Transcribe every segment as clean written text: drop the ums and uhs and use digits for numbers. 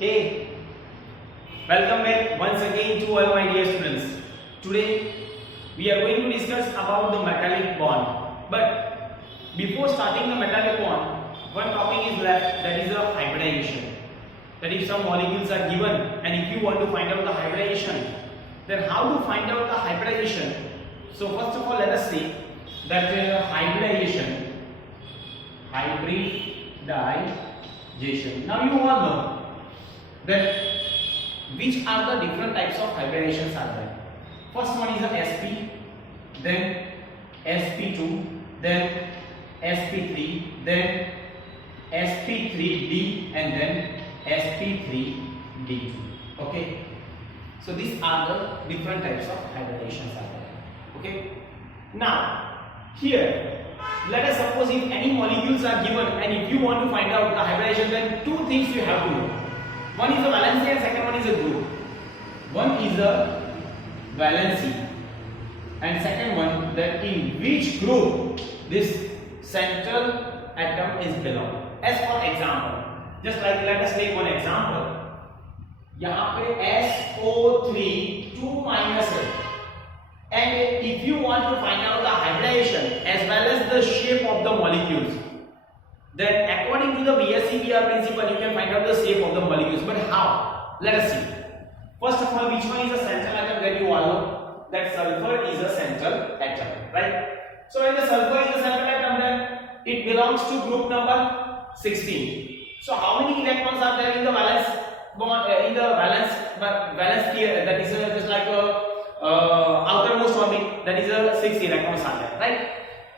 Hey, welcome back once again to all my dear students. Today we are going to discuss about the metallic bond. But before starting the metallic bond, one topic is left, that is the hybridization. That if some molecules are given and if you want to find out the hybridization, then how to find out the hybridization? So first of all, let us see that hybridization. Now you all know that which are the different types of hybridizations are there. First one is the sp, then sp2, then sp3, then sp3d, and then sp3d2. Okay, so these are the different types of hybridizations are there. Okay, now here let us suppose if any molecules are given and if you want to find out the hybridization, then two things you have to know. One is the valency and second one is a group. One is a valency and second one that in which group this central atom is belong. As for example, just like let us take one example. यहाँ पे SO3 2 minus है. And if you want to find out the hybridization as well as the shape of the molecules, then according to the BSc-PR principle you can find out the shape of the molecules. But how? Let us see. First of all, which one is the central atom? That you all know that sulfur is a central atom, right? So when the sulfur is a central atom, then it belongs to group number 16. So how many electrons are there in the valence bond, in the valence pair? That is just like a outermost orbit, that is a 6 electrons are there, right?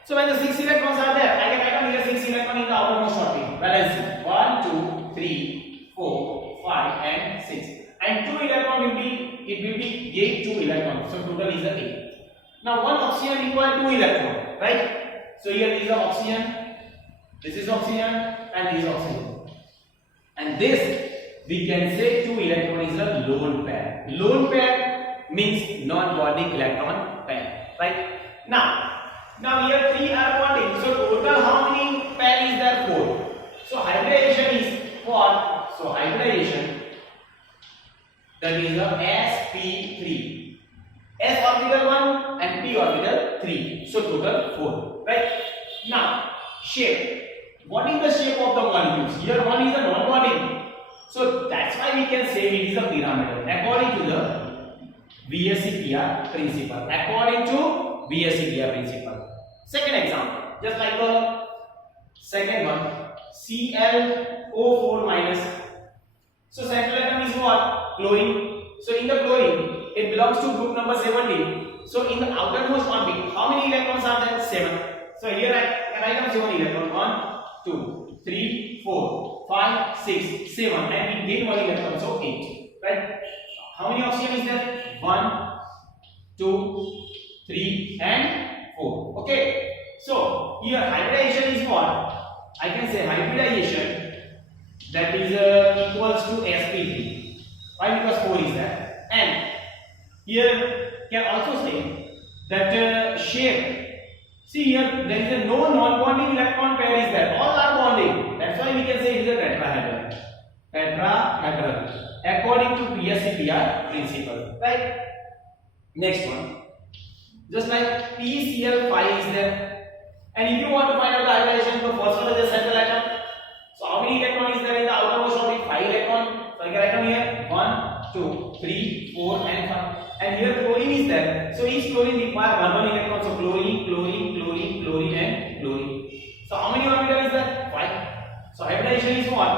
So when the 6 electrons are there, I can write down here 6 electrons in the outermost orbit. Valence 1, 2, 3, 4, 5, and 6. And 2 electron will be gain 2 electrons. So total is 8. Now one oxygen requires 2 electrons, right? So here is the oxygen, this is oxygen, and this is oxygen. And this we can say 2 electron is a lone pair. Lone pair means non-bonding electron pair, right? Now here 3 are bonding. So total how many pair is there? 4. So hybridization is what? So hybridization, that is the sp3. S orbital 1 and p orbital 3. So total 4, right? Now shape. What is the shape of the molecules? Here one is a non-bonding. So that's why we can say it is a pyramidal according to the BSc-PR principle. According to BSc-PR principle. Second example, just like the second one, CHA-4 minus. So central atom is what? Chlorine. So in the chlorine, it belongs to group number 17. So in the outermost orbit, how many electrons are there? 7. So here I write down 7 electrons. 1, 2, 3, 4, 5, 6, 7, and we gain 1 electron, so 8. Right? How many oxygen is there? 1, 2, 3, and 4. Okay. So here hybridization is what? I can say hybridization that is equals to sp3. Why? Because 4 is there. And here can also say that shape. See here there is no non-bonding electron pair is there. All are bonding. That's why we can say it is a tetrahedral. Tetrahedral. According to BSc-PR principle, right? Next one, just like PCl5 is there, and if you want to find out the hybridization, the first one is the central atom. So how many electrons is there in the outermost orbit? 5 electrons. So I can write down here 1, 2, 3, 4, and 5. And here chlorine is there. So each chlorine requires 1 electron. So chlorine, chlorine, chlorine, chlorine, and chlorine. So how many orbitals is there? 5. So hybridization is what?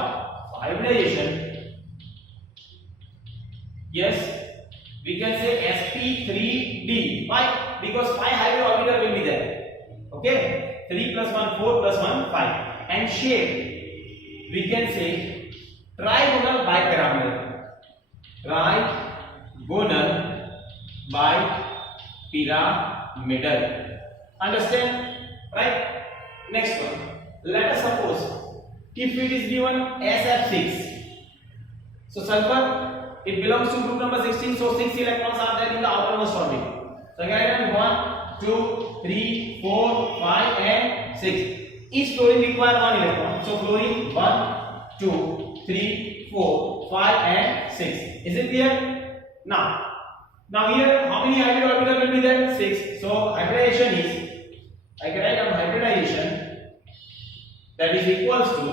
So hybridization. Yes, we can say sp3d. Why? Because 5 hybrid orbital will be there. Okay, 3 plus 1, 4 plus 1, 5. And shape, we can say trigonal bipyramidal. Trigonal bipyramidal. Understand? Right? Next one. Let us suppose if it is given SF6. So sulfur, it belongs to group number 16, so 6 electrons are there in the outermost orbit. So again 1, 2, 3, 4, 5, and 6. Each chlorine requires 1 electron. So chlorine 1, 2, 3, 4, 5 and 6. Is it clear? Now here how many hybrid orbitals will be there? 6. So hybridization is, I can write down hybridization, that is equals to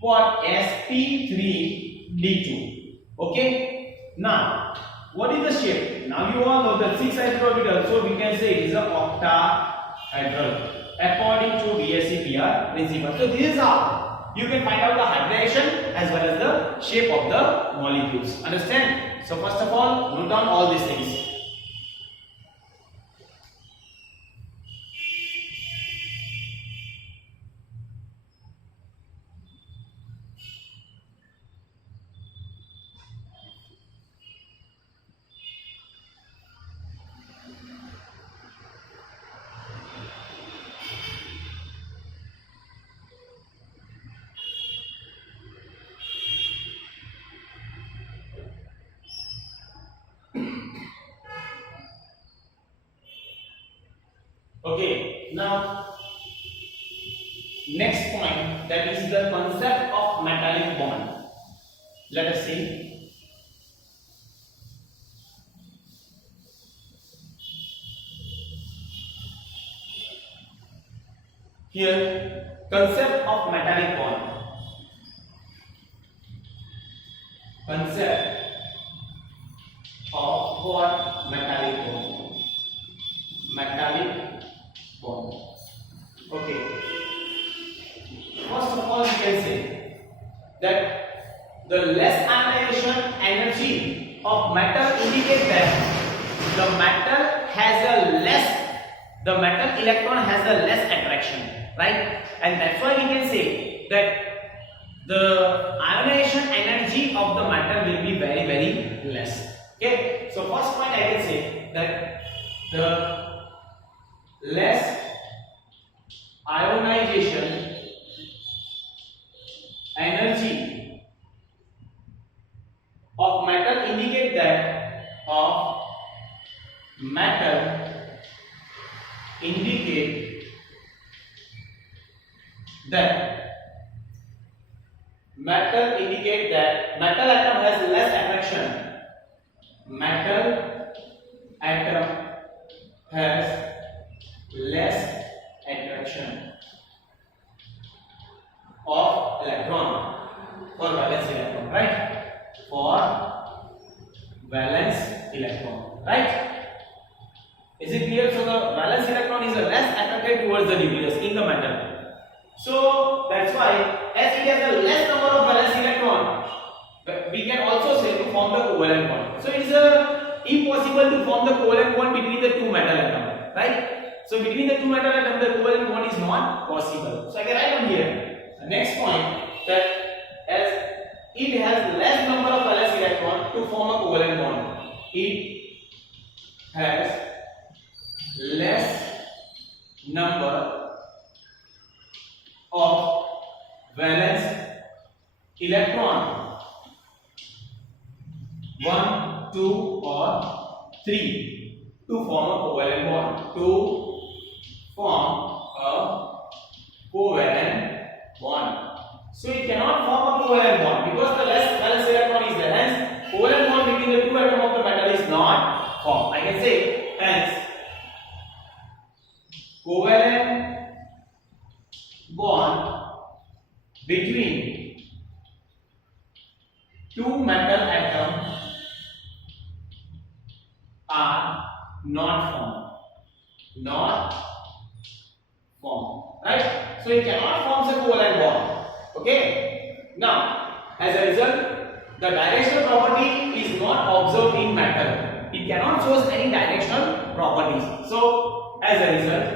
what? sp3d2. Okay. Now what is the shape? Now you all know that 6 hybrid orbitals, so we can say it is a octahedral according to BSc-PR principle. So this is how you can find out the hybridization as well as the shape of the molecules. Understand? So first of all, note down all these things. Okay, now next point, that is the concept of metallic bond. Let us see. Here, concept of metallic bond. Concept of what? Metallic bond. Metallic bond. Okay. First of all, you can say that the less ionization energy of metal indicates that the metal electron has a less attraction, right? And that's why we can say that the ionization energy of the metal will be very, very less. Okay. So first point I can say that the less ionization energy of metal indicate that metal atom has less attraction. Metal atom has less attraction of electron for valence electron, right? For valence electron, right? Is it clear? So the valence electron is less attracted towards the nucleus in the metal. So that's why, as it has a less number of valence electron, we can also say to form the covalent bond. So it is impossible to form the covalent bond between the two metal atoms, right? So between the two metal atoms, the covalent bond is not possible. So I can write down here the next point, that as it has less number of valence electron to form a covalent bond, it has less number of valence electron, 1, 2 or 3, to form a covalent bond. To form a covalent bond. So it cannot form a covalent bond because the less valence electron is there. Hence, covalent bond between the two atoms of the metal is not formed. I can say, hence, covalent bond between two metal atoms are not formed, right? So it cannot form a covalent bond. Okay. Now, as a result, the directional property is not observed in metal. It cannot show any directional properties. So, as a result,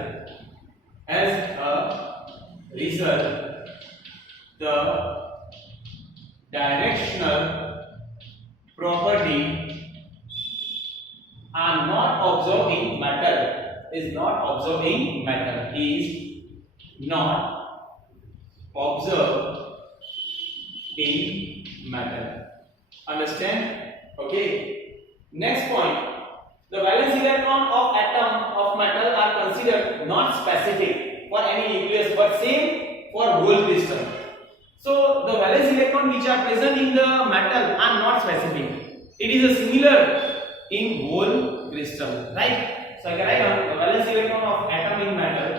the directional property are not observed in metal. Is not observed in metal. Understand? Okay. Next point. The valence electron of atom of metal are considered not specific for any nucleus but same for whole crystal. So the valence electron which are present in the metal are not specific. It is a similar in whole crystal, right? So I can write down the valence electron of atom in metal.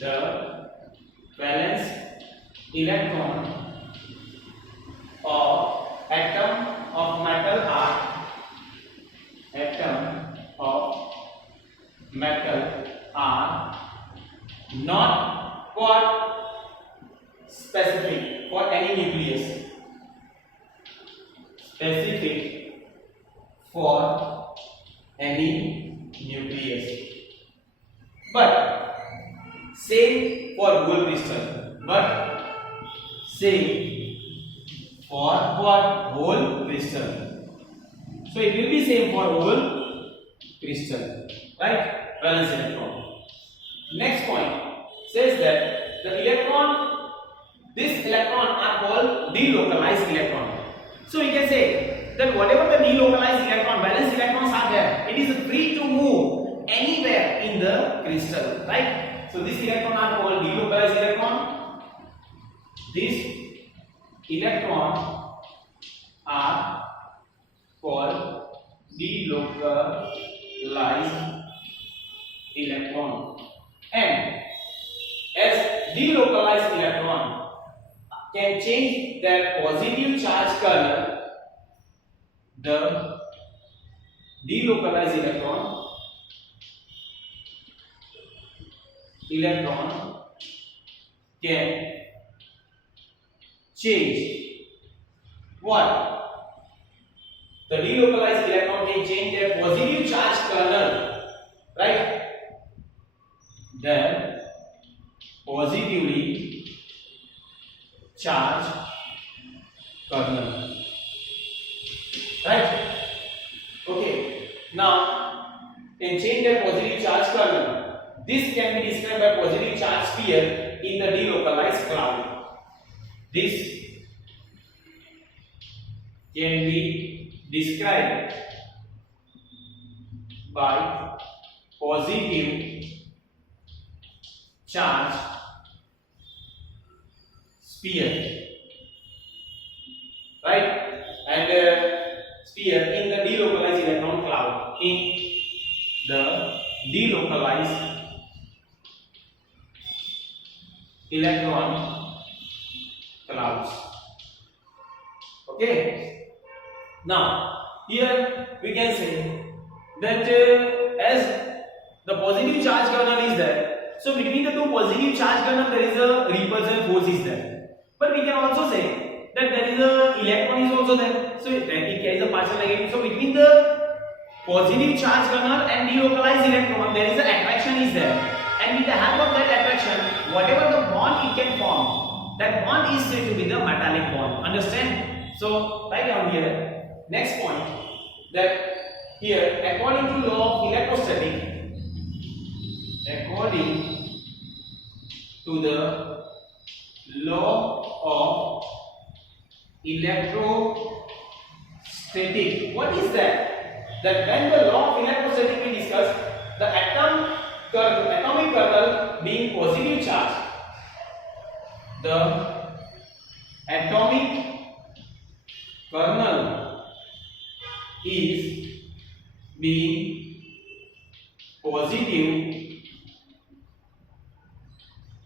The valence electron of atom of metal are not what specific for any nucleus. Specific for any nucleus. But same for whole crystal. Same for what? Whole crystal. So it will be same for whole crystal, right? Valence electron. Next point says that the electron, this electron are called delocalized electron. So we can say that whatever the delocalized electron, valence electrons are there, it is free to move anywhere in the crystal, right? So this electron are called delocalized electron. This electron are called delocalized electron. And as delocalized electron can change their positive charge kernel, the delocalized electron can change what? The delocalized electron can change their positive charge kernel, right? Then positively charged kernel, right? Okay, now can change their positive charge kernel. This can be described by positive charge sphere in the delocalized cloud. This can be described by positive charge sphere, right? And sphere in the delocalized electron cloud. In the delocalized electron clouds. Okay. Now here we can say that as the positive charge kernel is there, so between the two positive charge kernel there is a repulsion force is there. But we can also say that there is a electron is also there, so it carries a partial negative. So between the positive charge kernel and delocalized electron there is an attraction is there, and with the help of that attraction, whatever the bond it can form, that bond is said to be the metallic bond. Understand? So write down here. Next point, that here according to law of electrostatic, according to the law of electrostatic, what is that? That when the law of electrostatic we discuss, the atomic kernel being positive charge, the atomic kernel is being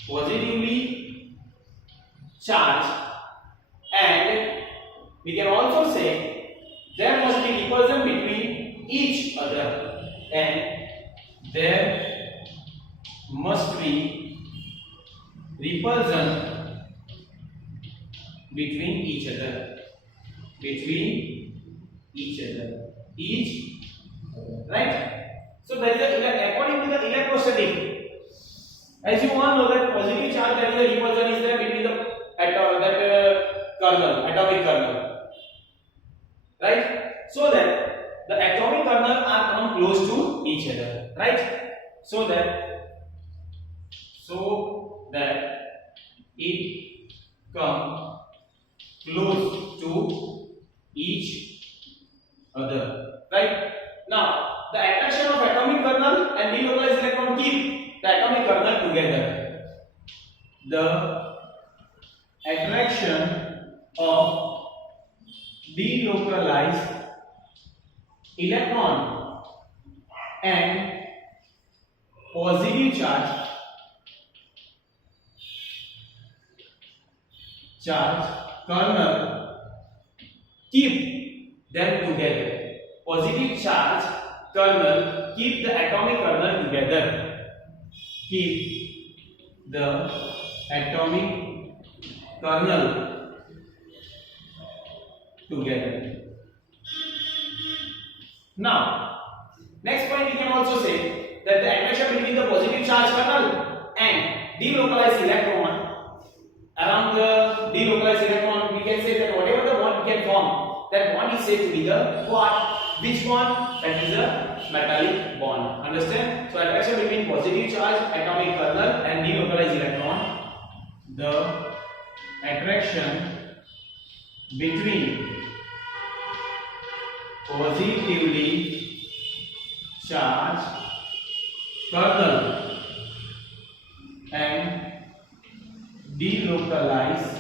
positively charged, and we can also say there must be repulsion between each other, and there must be repulsion between each other, right? So there is according to the electrostatic, as you all know that positive charge there is a repulsion is there between the atomic kernel, right? So that the atomic kernel are come close to each other, right? So that it come close to each other, right? Now the attraction of atomic kernel and delocalized electron keep the atomic kernel together. The attraction delocalize electron and positive charge kernel keep them together. Positive charge kernel keep the atomic kernel together. Keep the atomic kernel together. Now, next point we can also say that the attraction between the positive charge kernel and delocalized electron around the delocalized electron, we can say that whatever the bond we can form, that bond is said to be the what? Which bond? That is a metallic bond. Understand? So attraction between positive charge atomic kernel and delocalized electron. The attraction between positively charged kernel and delocalized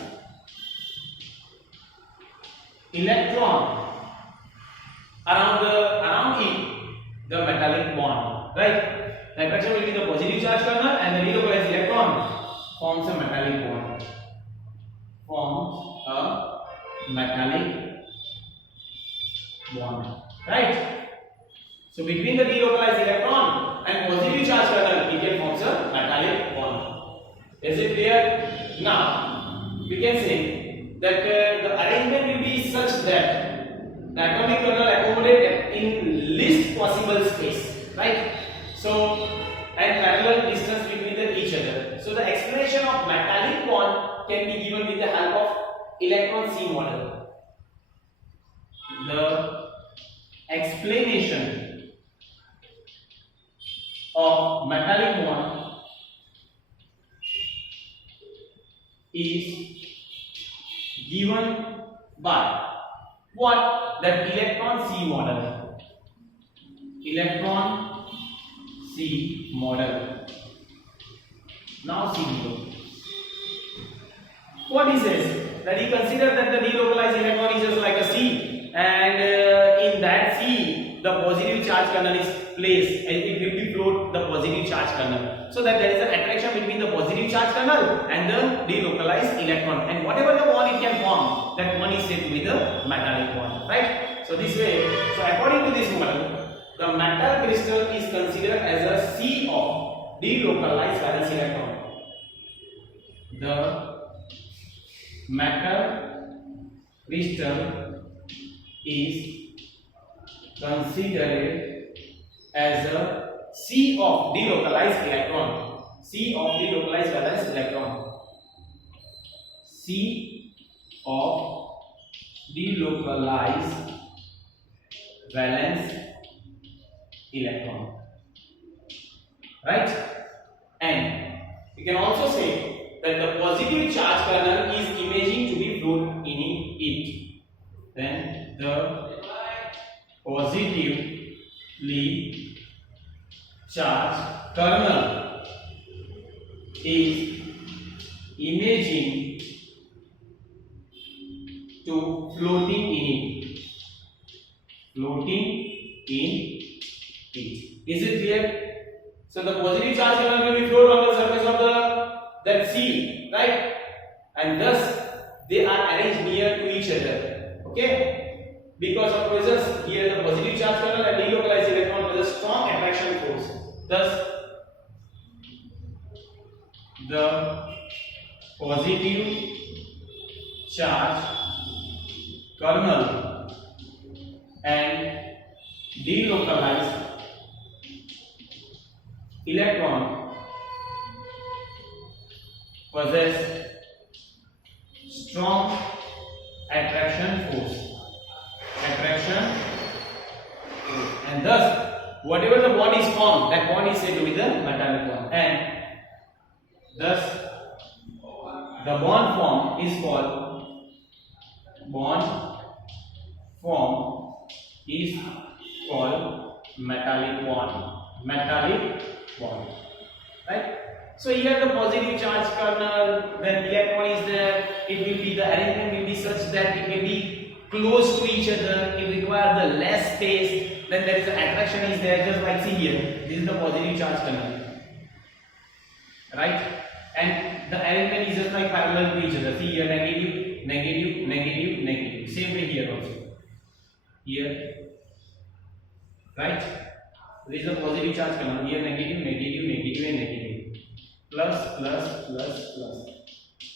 electron around it the metallic bond, right? The attraction between the positive charge kernel and the delocalized electron forms a metallic bond. Right? So between the delocalized electron and positive charge kernel, it forms a metallic bond. Is it clear? Now we can say that the arrangement will be such that the atomic kernel accommodate in least possible space, right? So and parallel distance between each other. So the explanation of metallic bond can be given with the help of electron C model. The explanation of metallic bond is given by what? That electron C model. Electron C model. Now see below. What is this? That you consider that the delocalized electron is just like a C, and in that C the positive charge kernel is placed and it will be float the positive charge kernel, so that there is an attraction between the positive charge kernel and the delocalized electron, and whatever the bond it can form, that one is said to be the metallic bond, right? So this way, so according to this model, the metal crystal is considered as a C of delocalized valence electron. The metal crystal is considered as a C of delocalized electron. C of delocalized valence electron. C of delocalized valence electron. Right? And you can also say that the positive charge kernel is imaging to be float in it. Then the positively charged kernel is imaging to floating in it. Floating in it. Is it clear? So the positive charge kernel will be float on the surface of that C, right? And thus they are arranged near to each other. Okay? Because of presence here, the positive charge kernel and delocalized electron has a strong attraction force. Thus, the positive charge kernel and delocalized electron possess strong attraction force. And thus whatever the bond is formed, that bond is said to be the metallic bond, and thus the bond form is called metallic bond. Right? So here the positive charge kernel, then electron is there, it will be, the arrangement will be such that it will be close to each other, it requires the less space, then there is the attraction is there, just like see here, this is the positive charge tunnel, right? And the arrangement is just like parallel to each other. See here, negative, negative, negative, negative. Same way here also. Here, right? This is the positive charge tunnel. Here, negative, negative, negative, and negative. Plus, plus, plus, plus.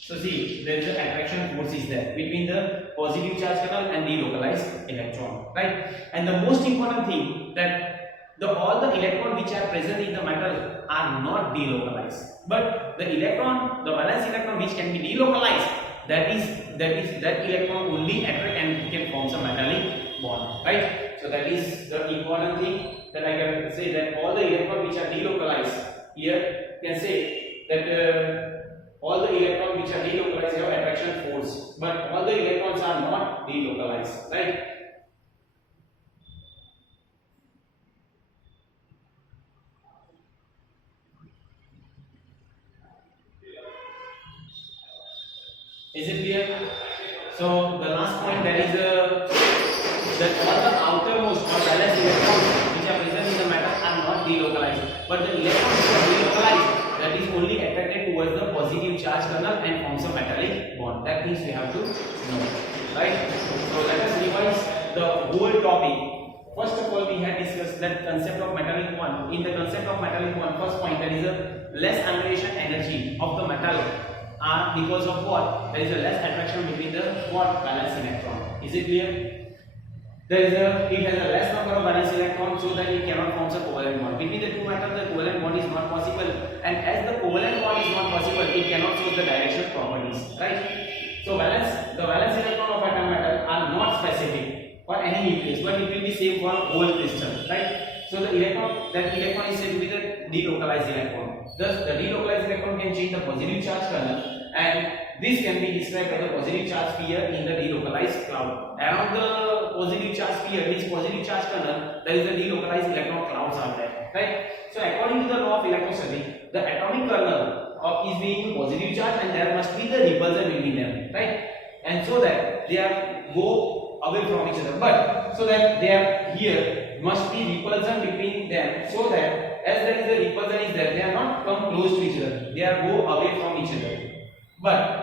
So see, there is the attraction force is there between the positive charge tunnel and the localized electron, right? And the most important thing that all the electrons which are present in the metal are not delocalized, but the electron, the valence electron which can be delocalized, that electron only attract and can form some metallic bond, right? So that is the important thing that I can say, that all the electrons which are delocalized here, can say that all the electrons which are delocalized have attraction force, but all the electrons are not delocalized, right? Is it clear? So the last point, that is that all the outermost or valence electrons which are present in the metal are not delocalized, but the electrons which are delocalized, that is only attracted towards the positive charge kernel and forms a metallic bond. That means we have to know, right? So let us revise the whole topic. First of all, we had discussed that concept of metallic bond. In the concept of metallic bond, first point, that is a less annihilation energy of the metal are because of what? There is a less attraction between the what? Valence electron. Is it clear? It has a less number of valence electrons, so that it cannot form a covalent bond. Between the two metals, the covalent bond is not possible, and as the covalent bond is not possible, it cannot show the direction properties, right? So the valence electron of atom metal are not specific for any nucleus, but it will be same for whole crystal, right? So that electron is said to be the delocalized electron. Thus, the delocalized electron can change the positive charge kernel, and this can be described by the positive charge sphere in the delocalized cloud. Around the positive charge sphere, means positive charge kernel, there is a delocalized electron clouds are there, right? So according to the law of electrostatics, the atomic kernel is being positive charge, and there must be the repulsion between them, right? And so that they are go away from each other, but so that they are here must be repulsion between them, so that as there is a repulsion is there, they are not come close to each other, they are go away from each other, but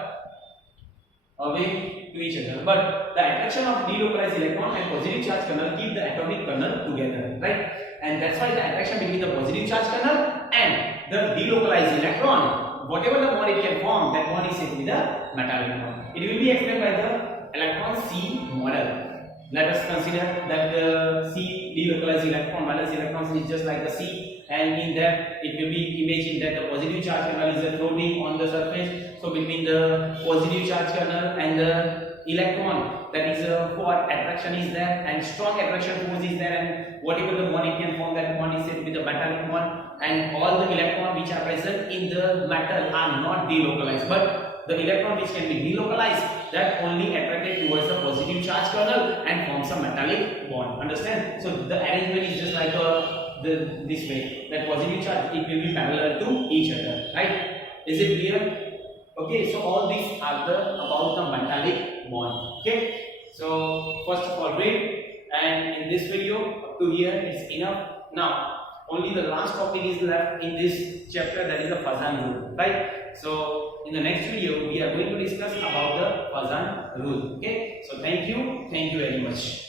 away to each other. But the attraction of delocalized electron and positive charge kernel keep the atomic kernel together, right? And that's why the attraction between the positive charge kernel and the delocalized electron, whatever the bond it can form, that bond is said to be the metallic bond. It will be explained by the electron C model. Let us consider that the C delocalized electron, valence electrons is just like the C, and in that it will be imagined that the positive charge kernel is floating on the surface. So between the positive charge kernel and the electron, that is what attraction is there, and strong attraction force is there, and whatever the bond it can form, that bond is said to be the metallic bond. And all the electrons which are present in the metal are not delocalized, but the electron which can be delocalized, that only attracted towards the positive charge kernel and forms a metallic bond. Understand? So the arrangement is just like this way, that positive charge, it will be parallel to each other, right? Is it clear? Okay, so all these are about the metallic bond. Okay, so first of all, read, and in this video up to here it's enough. Now only the last topic is left in this chapter, that is the Poisson rule, right? So in the next video we are going to discuss about the Poisson rule. Okay, so thank you very much.